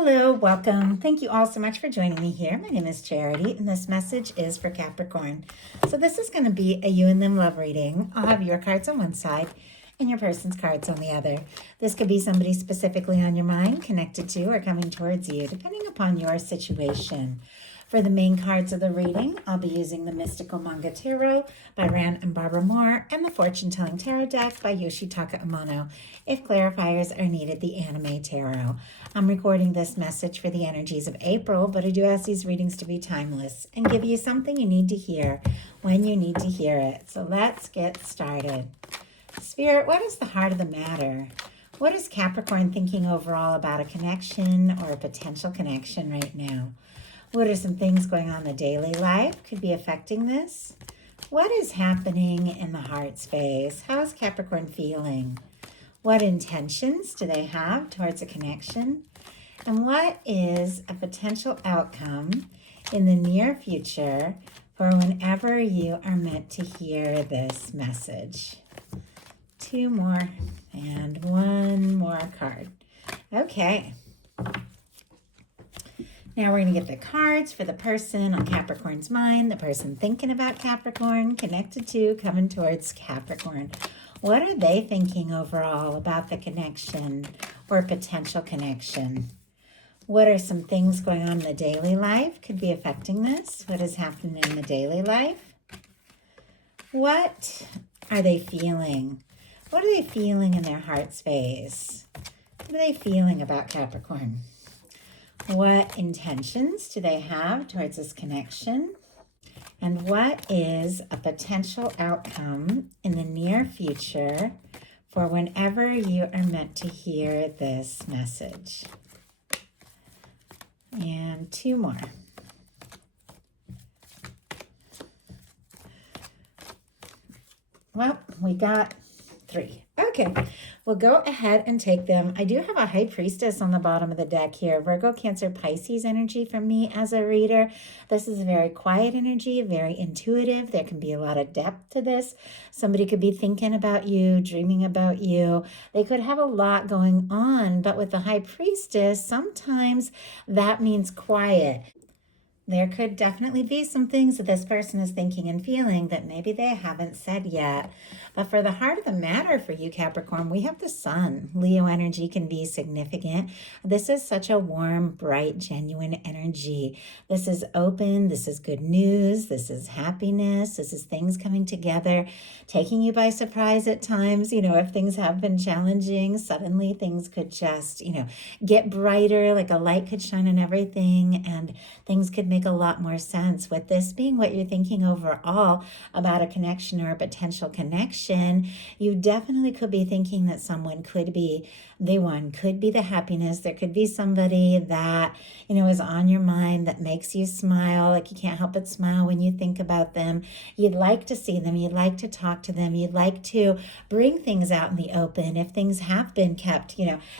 Hello, welcome. Thank you all so much for joining me here. My name is Charity, and this message is for Capricorn. So this is going to be a you and them love reading. I'll have your cards on one side and your person's cards on the other. This could be somebody specifically on your mind, connected to, or coming towards you, depending upon your situation. For the main cards of the reading, I'll be using the Mystical Manga Tarot by Rann and Barbara Moore and the Fortune Telling Tarot deck by Yoshitaka Amano. If clarifiers are needed, the Anime Tarot. I'm recording this message for the energies of April, but I do ask these readings to be timeless and give you something you need to hear when you need to hear it. So let's get started. Spirit, what is the heart of the matter? What is Capricorn thinking overall about a connection or a potential connection right now? What are some things going on in the daily life could be affecting this? What is happening in the heart space? How is Capricorn feeling? What intentions do they have towards a connection? And what is a potential outcome in the near future for whenever you are meant to hear this message? Two more and one more card. Okay. Now we're going to get the cards for the person on Capricorn's mind, the person thinking about Capricorn, connected to, coming towards Capricorn. What are they thinking overall about the connection or potential connection? What are some things going on in the daily life could be affecting this? What is happening in the daily life? What are they feeling? What are they feeling in their heart space? What are they feeling about Capricorn? What intentions do they have towards this connection? And what is a potential outcome in the near future for whenever you are meant to hear this message? And two more. Well, we got three. Okay, we'll go ahead and take them. I do have a High Priestess on the bottom of the deck here. Virgo, Cancer, Pisces energy from me as a reader. This is a very quiet energy, very intuitive. There can be a lot of depth to this. Somebody could be thinking about you, dreaming about you. They could have a lot going on, but with the High Priestess, sometimes that means quiet. There could definitely be some things that this person is thinking and feeling that maybe they haven't said yet. But for the heart of the matter for you, Capricorn, we have the sun. Leo energy can be significant. This is such a warm, bright, genuine energy. This is open. This is good news. This is happiness. This is things coming together, taking you by surprise at times. If things have been challenging, suddenly things could just, get brighter, like a light could shine on everything, and things could make a lot more sense. With this being what you're thinking overall about a connection or a potential connection, you definitely could be thinking that someone could be the one, could be the happiness. There could be somebody that, is on your mind that makes you smile, like you can't help but smile when you think about them. You'd like to see them. You'd like to talk to them. You'd like to bring things out in the open if things have been kept,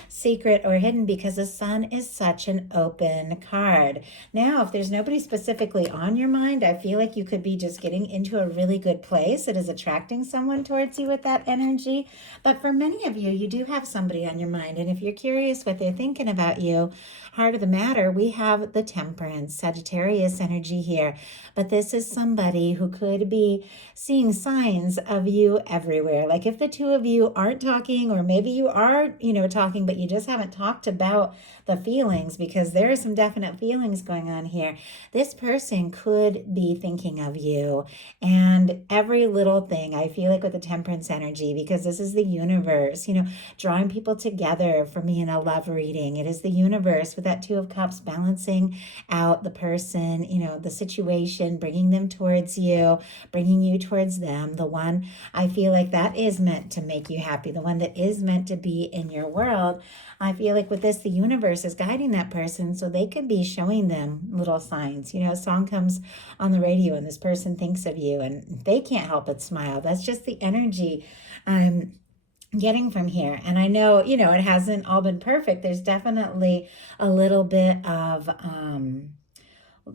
secret or hidden, because the sun is such an open card. Now, if there's nobody specifically on your mind, I feel like you could be just getting into a really good place. It is attracting someone towards you with that energy. But for many of you, you do have somebody on your mind. And if you're curious what they're thinking about you, heart of the matter, we have the Temperance, Sagittarius energy here. But this is somebody who could be seeing signs of you everywhere. Like if the two of you aren't talking, or maybe you are, talking, but you just haven't talked about the feelings, because there are some definite feelings going on here. This person could be thinking of you and every little thing. I feel like with the Temperance energy, because this is the universe, drawing people together for me in a love reading. It is the universe with that Two of Cups balancing out the person, the situation, bringing them towards you, bringing you towards them. The one, I feel like that is meant to make you happy, the one that is meant to be in your world. I feel like with this, the universe is guiding that person, so they could be showing them little signs. A song comes on the radio and this person thinks of you and they can't help but smile. That's just the energy I'm getting from here. And I know, it hasn't all been perfect. There's definitely a little bit of,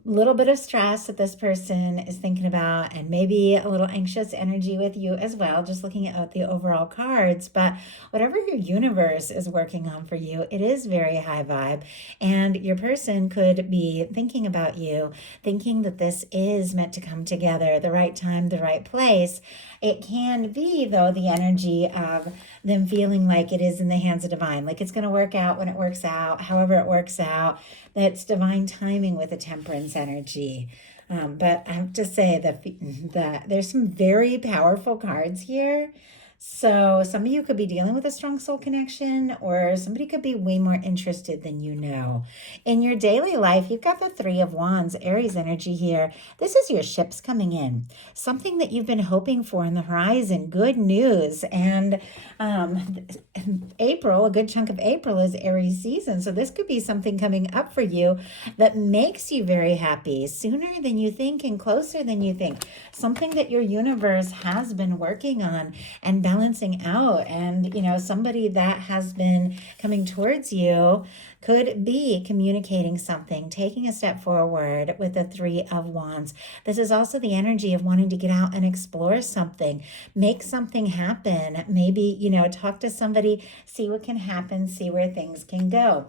little bit of stress that this person is thinking about, and maybe a little anxious energy with you as well, just looking at the overall cards. But whatever your universe is working on for you, it is very high vibe. And your person could be thinking about you, thinking that this is meant to come together, the right time, the right place. It can be, though, the energy of them feeling like it is in the hands of divine, like it's going to work out when it works out, however it works out. That's divine timing with the temperance energy. But I have to say that there's some very powerful cards here. So some of you could be dealing with a strong soul connection, or somebody could be way more interested than you know. In your daily life, you've got the Three of Wands, Aries energy here. This is your ships coming in, something that you've been hoping for in the horizon, good news. And April, a good chunk of April is Aries season. So this could be something coming up for you that makes you very happy sooner than you think and closer than you think. Something that your universe has been working on and balancing out. And, somebody that has been coming towards you could be communicating something, taking a step forward with the Three of Wands. This is also the energy of wanting to get out and explore something, make something happen. Maybe, talk to somebody, see what can happen, see where things can go.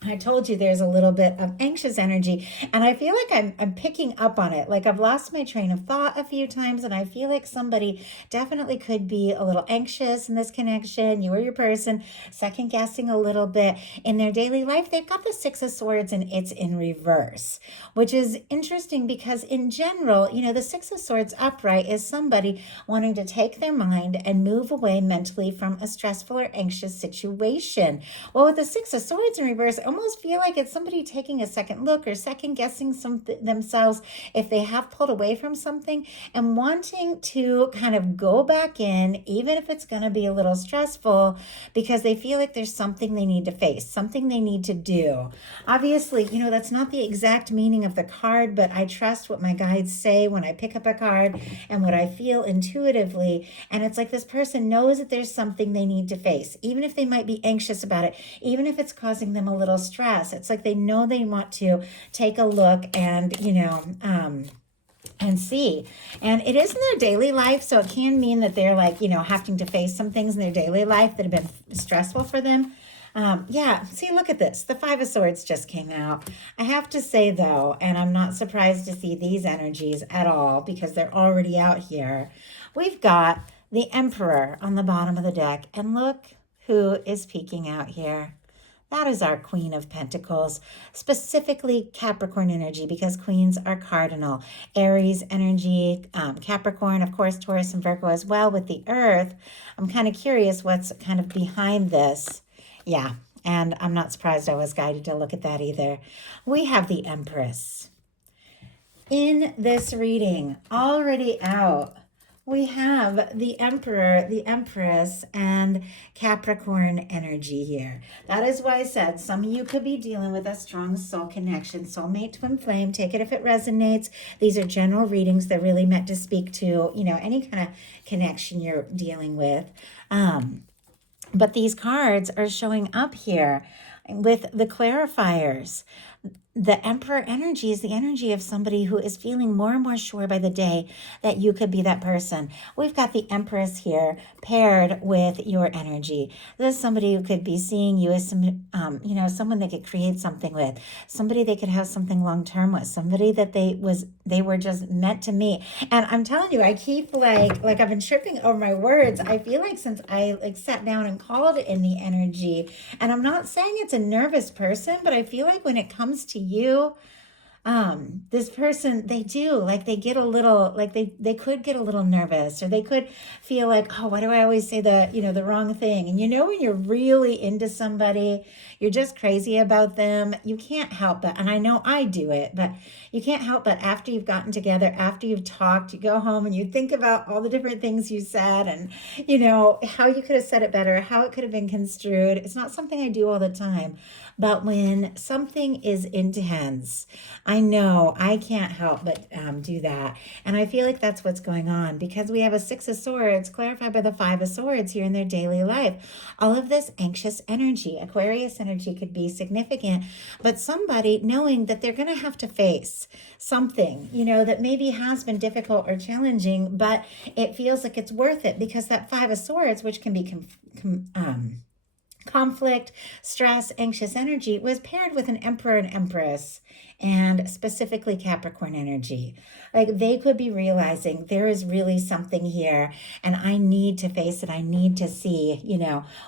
I told you there's a little bit of anxious energy, and I feel like I'm picking up on it. Like I've lost my train of thought a few times, and I feel like somebody definitely could be a little anxious in this connection. You or your person second guessing a little bit in their daily life. They've got the Six of Swords, and it's in reverse, which is interesting because in general, the Six of Swords upright is somebody wanting to take their mind and move away mentally from a stressful or anxious situation. Well, with the Six of Swords in reverse, almost feel like it's somebody taking a second look or second guessing themselves if they have pulled away from something and wanting to kind of go back in, even if it's going to be a little stressful, because they feel like there's something they need to face, something they need to do. Obviously, that's not the exact meaning of the card, but I trust what my guides say when I pick up a card and what I feel intuitively. And it's like this person knows that there's something they need to face, even if they might be anxious about it, even if it's causing them a little stress. It's like they know they want to take a look and, and see. And it is in their daily life, so it can mean that they're like, having to face some things in their daily life that have been stressful for them. See, look at this. The Five of Swords just came out. I have to say, though, and I'm not surprised to see these energies at all because they're already out here. We've got the Emperor on the bottom of the deck, and look who is peeking out here. That is our Queen of Pentacles, specifically Capricorn energy, because queens are cardinal. Aries energy, Capricorn, of course, Taurus and Virgo as well with the Earth. I'm kind of curious what's kind of behind this. Yeah, and I'm not surprised I was guided to look at that either. We have the Empress. In this reading, already out, we have the Emperor, the Empress, and Capricorn energy here. That is why I said some of you could be dealing with a strong soul connection, soulmate, twin flame. Take it if it resonates. These are general readings. They're really meant to speak to, any kind of connection you're dealing with. But these cards are showing up here with the clarifiers. The Emperor energy is the energy of somebody who is feeling more and more sure by the day that you could be that person. We've got the Empress here paired with your energy. This is somebody who could be seeing you as someone they could create something with, somebody they could have something long term with, somebody that they were just meant to meet. And I'm telling you, I keep like I've been tripping over my words. I feel like since I sat down and called in the energy, and I'm not saying it's a nervous person, but I feel like when it comes to you, this person, they get a little, they could get a little nervous, or they could feel like, oh, why do I always say the wrong thing? And when you're really into somebody, you're just crazy about them, you can't help but, and I know I do it, but you can't help but after you've gotten together, after you've talked, you go home and you think about all the different things you said and, how you could have said it better, how it could have been construed. It's not something I do all the time, But when something is intense, I know I can't help but do that. And I feel like that's what's going on because we have a Six of Swords clarified by the Five of Swords here in their daily life. All of this anxious energy, Aquarius energy could be significant, but somebody knowing that they're going to have to face something, that maybe has been difficult or challenging, but it feels like it's worth it because that Five of Swords, which can be conflict, stress, anxious energy, was paired with an Emperor and Empress, and specifically Capricorn energy. Like they could be realizing there is really something here and I need to face it. I need to see,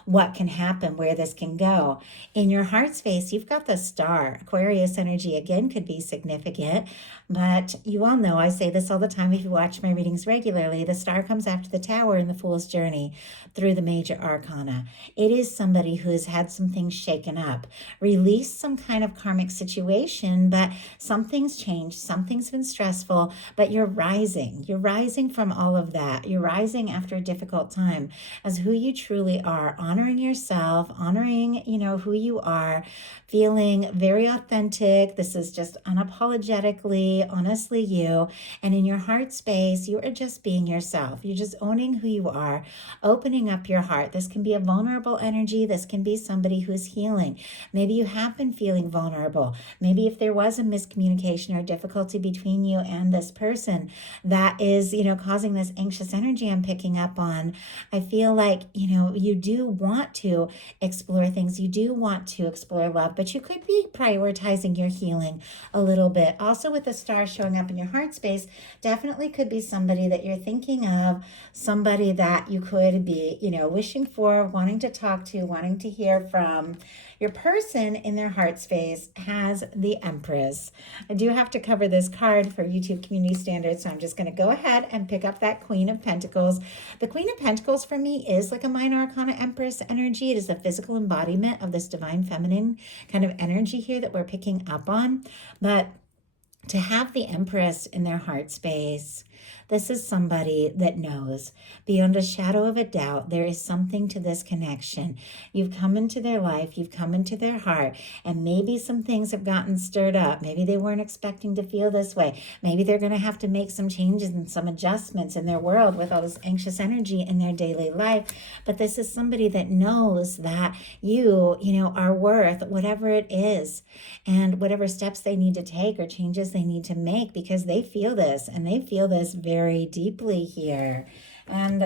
what can happen, where this can go. In your heart space, you've got the Star. Aquarius energy again could be significant, but you all know I say this all the time if you watch my readings regularly. The Star comes after the Tower in the Fool's Journey through the major arcana. It is somebody who has had some things shaken up, released some kind of karmic situation, but something's changed, something's been stressful, but you're rising. You're rising from all of that. You're rising after a difficult time as who you truly are, honoring yourself, honoring, who you are, feeling very authentic. This is just unapologetically, honestly you. And in your heart space, you are just being yourself. You're just owning who you are, opening up your heart. This can be a vulnerable energy. This can be somebody who's healing. Maybe you have been feeling vulnerable. Maybe if there was a miscommunication or difficulty between you and this person that is, causing this anxious energy I'm picking up on, I feel like, you do want to explore things. You do want to explore love, but you could be prioritizing your healing a little bit. Also with the Star showing up in your heart space, definitely could be somebody that you're thinking of, somebody that you could be, wishing for, wanting to talk to, wanting to hear from. Your person in their heart space has the Empress. I do have to cover this card for YouTube community standards, so I'm just going to go ahead and pick up that Queen of Pentacles. The Queen of Pentacles for me is like a minor arcana Empress energy. It is the physical embodiment of this divine feminine kind of energy here that we're picking up on. But to have the Empress in their heart space, this is somebody that knows beyond a shadow of a doubt there is something to this connection. You've come into their life, you've come into their heart, and maybe some things have gotten stirred up. Maybe they weren't expecting to feel this way. Maybe they're going to have to make some changes and some adjustments in their world with all this anxious energy in their daily life. But this is somebody that knows that you are worth whatever it is and whatever steps they need to take or changes they need to make, because they feel this and they feel this very deeply here. And,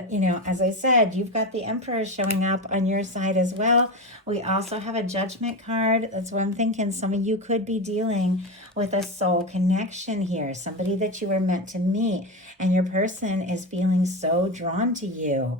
as I said, you've got the Emperor showing up on your side as well. We also have a Judgment card. That's what I'm thinking. Some of you could be dealing with a soul connection here, somebody that you were meant to meet, and your person is feeling so drawn to you.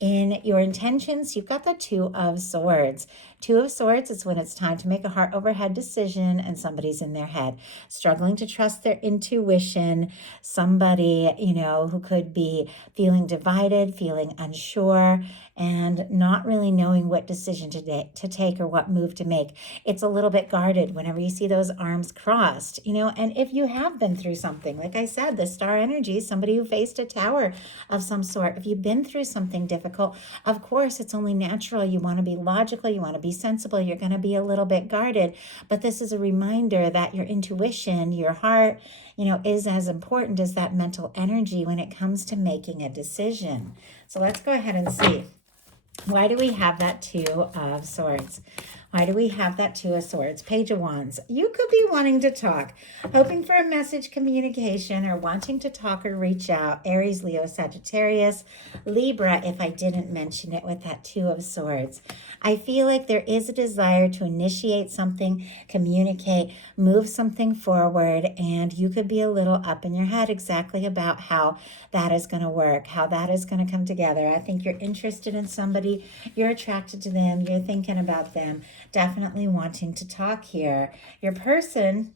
In your intentions, you've got the Two of Swords. Two of Swords is when it's time to make a heart overhead decision and somebody's in their head, struggling to trust their intuition, somebody, who could be feeling divided, feeling unsure, and not really knowing what decision to take or what move to make. It's a little bit guarded whenever you see those arms crossed, and if you have been through something, like I said, the Star energy, somebody who faced a tower of some sort, if you've been through something difficult, of course, it's only natural. You want to be logical, you want to be sensible, you're going to be a little bit guarded, but this is a reminder that your intuition, your heart, is as important as that mental energy when it comes to making a decision. So let's go ahead and see. Why do we have that Two of Swords? Why do we have that Two of Swords? Page of Wands. You could be wanting to talk, hoping for a message communication, or wanting to talk or reach out. Aries, Leo, Sagittarius, Libra, if I didn't mention it with that Two of Swords. I feel like there is a desire to initiate something, communicate, move something forward, and you could be a little up in your head exactly about how that is going to work, how that is going to come together. I think you're interested in somebody, you're attracted to them, you're thinking about them, definitely wanting to talk here. Your person,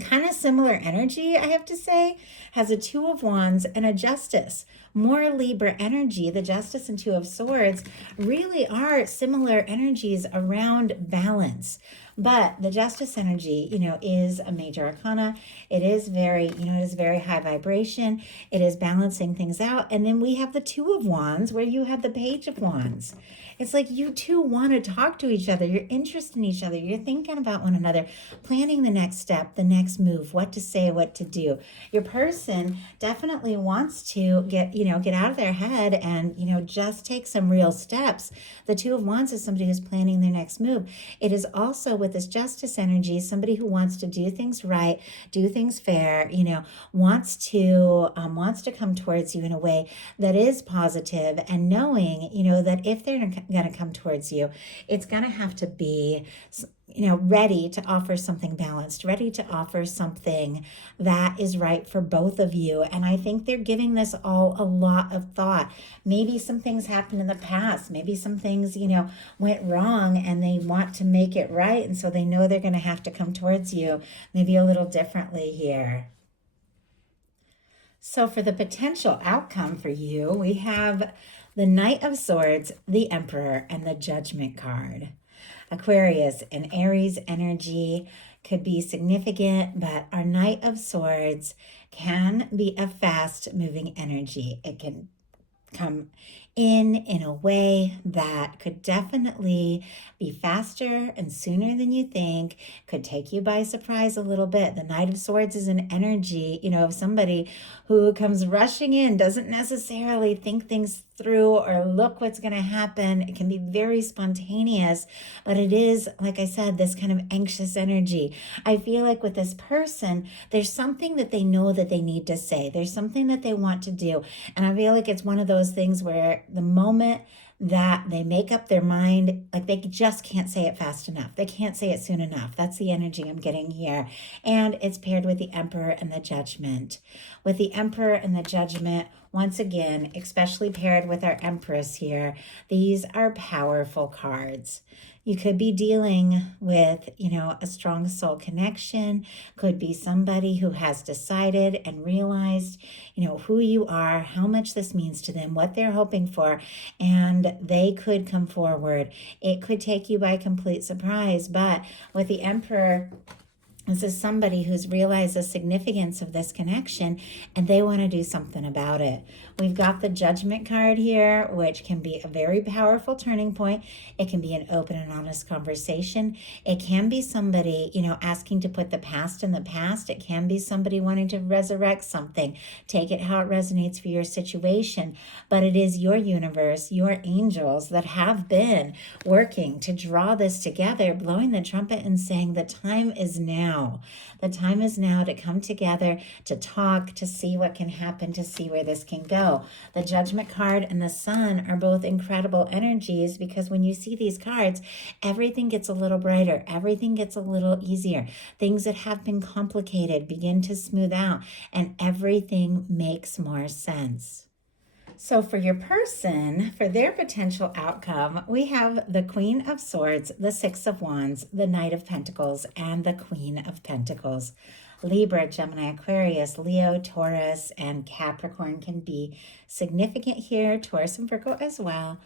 kind of similar energy, I have to say, has a Two of Wands and a Justice. More Libra energy. The Justice and Two of Swords really are similar energies around balance. But the Justice energy, is a major arcana. It is very, it is very high vibration. It is balancing things out. And then we have the Two of Wands where you have the Page of Wands. It's like you two want to talk to each other. You're interested in each other. You're thinking about one another, planning the next step, the next move, what to say, what to do. Your person definitely wants to get out of their head and, just take some real steps. The Two of Wands is somebody who's planning their next move. It is also with this Justice energy, somebody who wants to do things right, do things fair, wants to come towards you in a way that is positive, and knowing, that if they're going to come towards you, it's going to have to be, ready to offer something balanced, ready to offer something that is right for both of you. And I think they're giving this all a lot of thought. Maybe some things happened in the past. Maybe some things, went wrong, and they want to make it right. And so they know they're going to have to come towards you maybe a little differently here. So for the potential outcome for you, we have the Knight of Swords, the Emperor, and the Judgment card. Aquarius and Aries energy could be significant, but our Knight of Swords can be a fast-moving energy. It can come in a way that could definitely be faster and sooner than you think, could take you by surprise a little bit. The Knight of Swords is an energy, of somebody who comes rushing in, doesn't necessarily think things through or look what's going to happen. It can be very spontaneous, but it is, like I said, this kind of anxious energy. I feel like with this person, there's something that they know that they need to say. There's something that they want to do. And I feel like it's one of those things where the moment that they make up their mind, like they just can't say it fast enough. They can't say it soon enough. That's the energy I'm getting here. And it's paired with the Emperor and the Judgment. With the Emperor and the Judgment, once again, especially paired with our Empress here, these are powerful cards. You could be dealing with, a strong soul connection, could be somebody who has decided and realized, who you are, how much this means to them, what they're hoping for, and they could come forward. It could take you by complete surprise, but with the Emperor, this is somebody who's realized the significance of this connection, and they want to do something about it. We've got the Judgment card here, which can be a very powerful turning point. It can be an open and honest conversation. It can be somebody, asking to put the past in the past. It can be somebody wanting to resurrect something. Take it how it resonates for your situation. But it is your universe, your angels that have been working to draw this together, blowing the trumpet and saying the time is now. The time is now to come together, to talk, to see what can happen, to see where this can go. The Judgment card and the Sun are both incredible energies, because when you see these cards, everything gets a little brighter. Everything gets a little easier. Things that have been complicated begin to smooth out, and everything makes more sense. So for your person, for their potential outcome, we have the Queen of Swords, the Six of Wands, the Knight of Pentacles, and the Queen of Pentacles. Libra, Gemini, Aquarius, Leo, Taurus, and Capricorn can be significant here. Taurus and Virgo as well.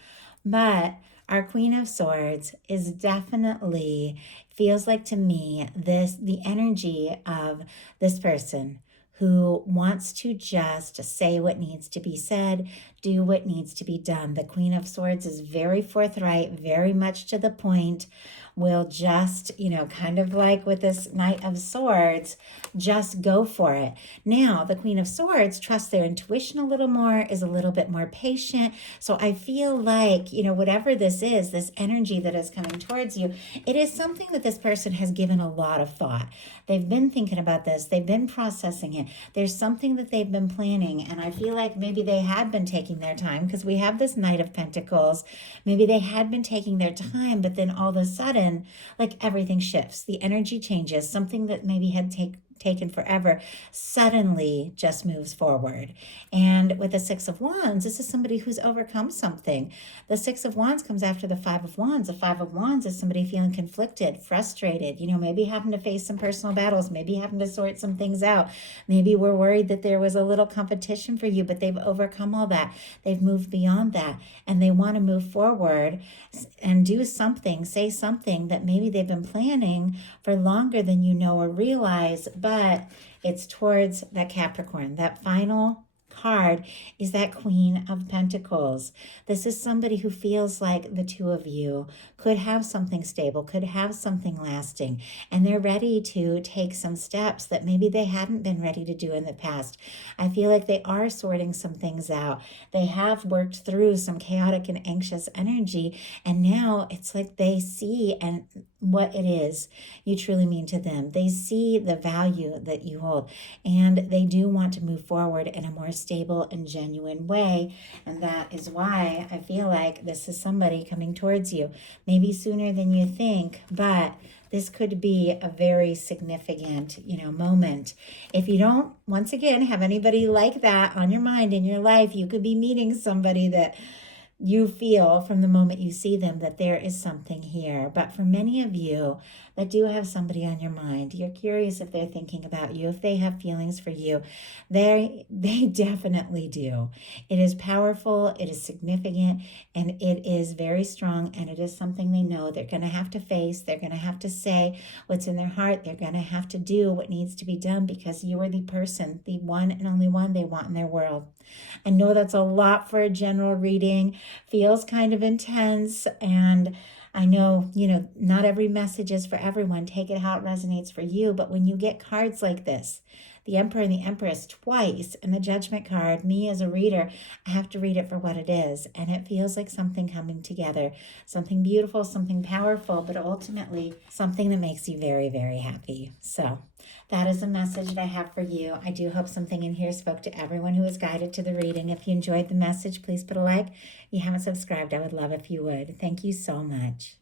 But our Queen of Swords is definitely, feels like to me, the energy of this person who wants to just say what needs to be said, do what needs to be done. The Queen of Swords is very forthright, very much to the point, will just, kind of like with this Knight of Swords, just go for it. Now, the Queen of Swords trusts their intuition a little more, is a little bit more patient. So I feel like, whatever this is, this energy that is coming towards you, it is something that this person has given a lot of thought. They've been thinking about this. They've been processing it. There's something that they've been planning. And I feel like maybe they had been taking their time, because we have this Knight of Pentacles. Maybe they had been taking their time, but then all of a sudden, like everything shifts. The energy changes. Something that maybe had taken forever suddenly just moves forward. And with the Six of Wands, this is somebody who's overcome something. The Six of Wands comes after the Five of Wands. The Five of Wands is somebody feeling conflicted, frustrated, maybe having to face some personal battles, maybe having to sort some things out. Maybe we're worried that there was a little competition for you, but they've overcome all that. They've moved beyond that, and they want to move forward and do something, say something that maybe they've been planning for longer than you know or realize, but it's towards that Capricorn, that final card is that Queen of Pentacles. This is somebody who feels like the two of you could have something stable, could have something lasting, and they're ready to take some steps that maybe they hadn't been ready to do in the past. I feel like they are sorting some things out. They have worked through some chaotic and anxious energy, and now it's like they see and what it is you truly mean to them. They see the value that you hold, and they do want to move forward in a more stable and genuine way. And that is why I feel like this is somebody coming towards you, maybe sooner than you think, but this could be a very significant, moment. If you don't, once again, have anybody like that on your mind in your life, you could be meeting somebody that you feel from the moment you see them that there is something here. But for many of you that do have somebody on your mind, you're curious if they're thinking about you, if they have feelings for you. They definitely do. It is powerful, it is significant, and it is very strong, and it is something they know they're going to have to face. They're going to have to say what's in their heart. They're going to have to do what needs to be done because you are the person, the one and only one they want in their world. I know that's a lot for a general reading, feels kind of intense, and I know, not every message is for everyone. Take it how it resonates for you, but when you get cards like this, the Emperor and the Empress twice, and the Judgment card, me as a reader, I have to read it for what it is, and it feels like something coming together, something beautiful, something powerful, but ultimately something that makes you very, very happy. So that is a message that I have for you. I do hope something in here spoke to everyone who was guided to the reading. If you enjoyed the message, please put a like. If you haven't subscribed, I would love if you would. Thank you so much.